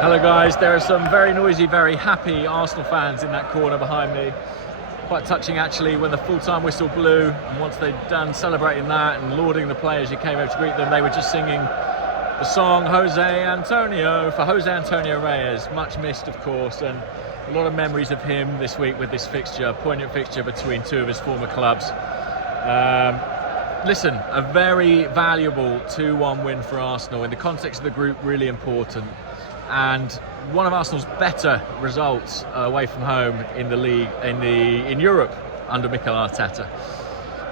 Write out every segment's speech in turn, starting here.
Hello guys, there are some very noisy, very happy Arsenal fans in that corner behind me. Quite touching actually when the full-time whistle blew, and once they'd done celebrating that and lauding the players who came over to greet them, they were just singing the song Jose Antonio for Jose Antonio Reyes, much missed of course, and a lot of memories of him this week with this fixture, poignant fixture between two of his former clubs. Listen, a very valuable 2-1 win for Arsenal, in the context of the group really important, and one of Arsenal's better results away from home in the league, in Europe under Mikel Arteta.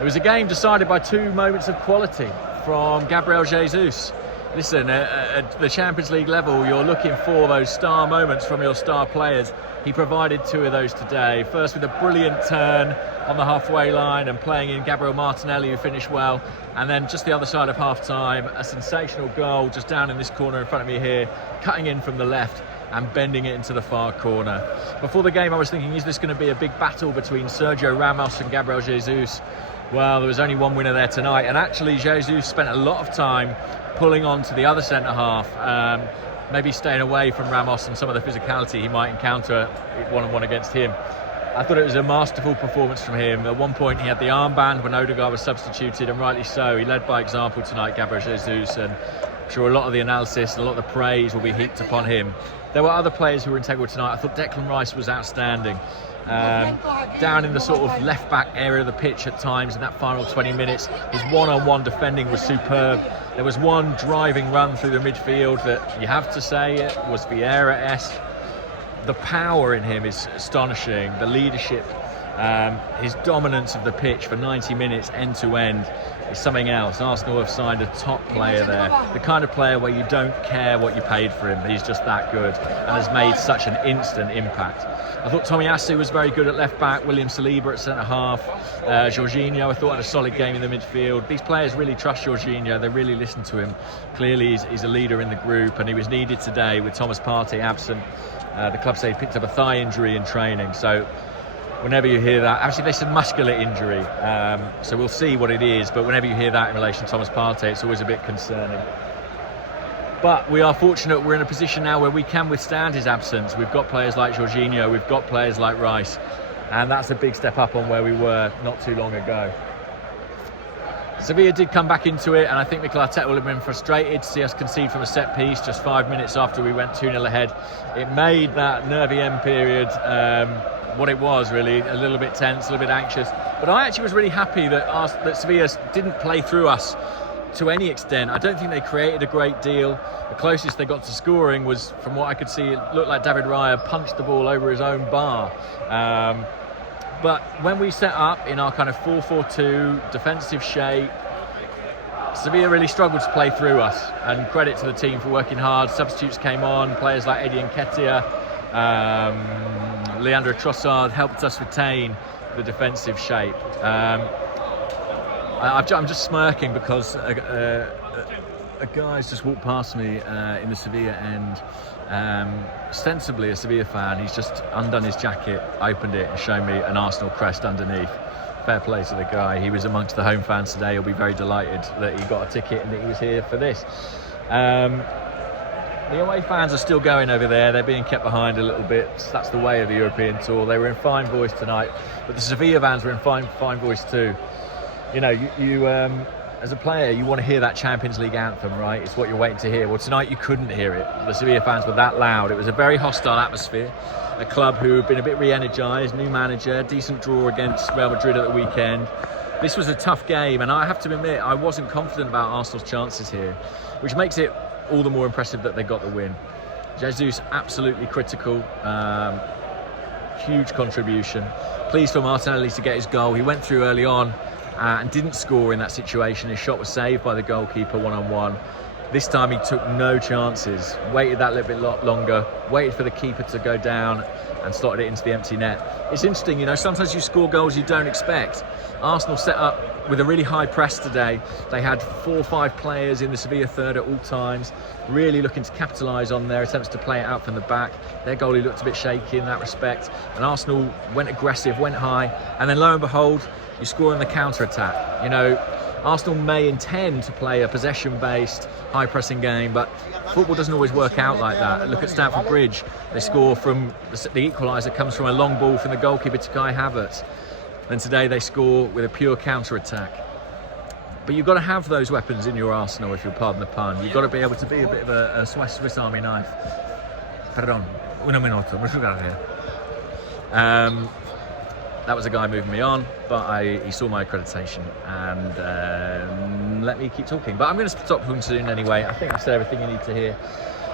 It was a game decided by two moments of quality from Gabriel Jesus. Listen, at the Champions League level, you're looking for those star moments from your star players. He provided two of those today. First with a brilliant turn on the halfway line and playing in Gabriel Martinelli, who finished well. And then just the other side of half-time, a sensational goal just down in this corner in front of me here, cutting in from the left and bending it into the far corner. Before the game, I was thinking, is this going to be a big battle between Sergio Ramos and Gabriel Jesus? Well, there was only one winner there tonight, and actually Jesus spent a lot of time pulling on to the other centre-half, maybe staying away from Ramos and some of the physicality he might encounter one-on-one against him. I thought it was a masterful performance from him. At one point he had the armband when Odegaard was substituted, and rightly so. He led by example tonight, Gabriel Jesus, and I'm sure a lot of the analysis and a lot of the praise will be heaped upon him. There were other players who were integral tonight. I thought Declan Rice was outstanding. Down in the sort of left-back area of the pitch at times in that final 20 minutes, his one-on-one defending was superb. There was one driving run through the midfield that, you have to say it, was Vieira-esque. The power in him is astonishing. The leadership, his dominance of the pitch for 90 minutes end to end is something else. Arsenal have signed a top player there, the kind of player where you don't care what you paid for him. He's just that good and has made such an instant impact. I thought Tomiyasu was very good at left back, William Saliba at centre half, Jorginho I thought had a solid game in the midfield. These players really trust Jorginho, they really listen to him. Clearly he's a leader in the group, and he was needed today with Thomas Partey absent. The club say he picked up a thigh injury in training, so whenever you hear that, actually they said muscular injury, so we'll see what it is, but whenever you hear that in relation to Thomas Partey, it's always a bit concerning. But we are fortunate we're in a position now where we can withstand his absence. We've got players like Jorginho, we've got players like Rice, and that's a big step up on where we were not too long ago. Sevilla did come back into it, and I think Mikel Arteta will have been frustrated to see us concede from a set piece just 5 minutes after we went 2-0 ahead. It made that nervy end period what it was, really, a little bit tense, a little bit anxious. But I actually was really happy that Sevilla didn't play through us to any extent. I don't think they created a great deal. The closest they got to scoring was, from what I could see, it looked like David Raya punched the ball over his own bar. But when we set up in our kind of 4-4-2 defensive shape, Sevilla really struggled to play through us, and credit to the team for working hard. Substitutes came on, players like Eddie Nketiah, Leandro Trossard helped us retain the defensive shape. I'm just smirking because a guy's just walked past me in the Sevilla end, ostensibly a Sevilla fan. He's just undone his jacket, opened it and shown me an Arsenal crest underneath. Fair play to the guy. He was amongst the home fans today. He'll be very delighted that he got a ticket and that he was here for this. The away fans are still going over there. They're being kept behind a little bit. That's the way of the European tour. They were in fine voice tonight, but the Sevilla fans were in fine voice too. You know, you as a player, you want to hear that Champions League anthem, right? It's what you're waiting to hear. Well, tonight you couldn't hear it. The Sevilla fans were that loud. It was a very hostile atmosphere. A club who have been a bit re-energised, new manager, decent draw against Real Madrid at the weekend. This was a tough game, and I have to admit, I wasn't confident about Arsenal's chances here, which makes it all the more impressive that they got the win. Jesus, absolutely critical. Huge contribution. Pleased for Martinelli to get his goal. He went through early on and didn't score in that situation. His shot was saved by the goalkeeper one-on-one. This time he took no chances, waited that little bit longer, waited for the keeper to go down and slotted it into the empty net. It's interesting, you know, sometimes you score goals you don't expect. Arsenal set up with a really high press today. They had 4 or 5 players in the Sevilla third at all times, really looking to capitalise on their attempts to play it out from the back. Their goalie looked a bit shaky in that respect, and Arsenal went aggressive, went high, and then lo and behold, you score on the counter-attack. You know, Arsenal may intend to play a possession-based, high-pressing game, but football doesn't always work out like that. Look at Stamford Bridge. They score from the equaliser comes from a long ball from the goalkeeper to Kai Havertz. And today they score with a pure counter-attack. But you've got to have those weapons in your arsenal, if you'll pardon the pun. You've got to be able to be a bit of a Swiss Army knife. Perdón, un minuto, muchas gracias. That was a guy moving me on, but he saw my accreditation and let me keep talking. But I'm going to stop talking soon anyway. I think I've said everything you need to hear.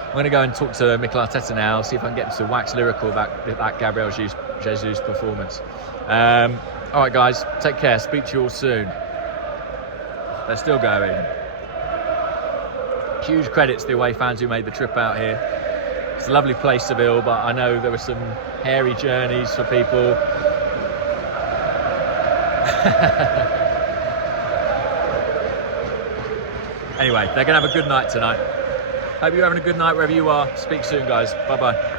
I'm going to go and talk to Mikel Arteta now, see if I can get him to wax lyrical about that Gabriel Jesus performance. All right, guys, take care. Speak to you all soon. They're still going. Huge credit to the away fans who made the trip out here. It's a lovely place, Seville, but I know there were some hairy journeys for people. Anyway, they're going to have a good night tonight. Hope you're having a good night wherever you are. Speak soon, guys. Bye-bye.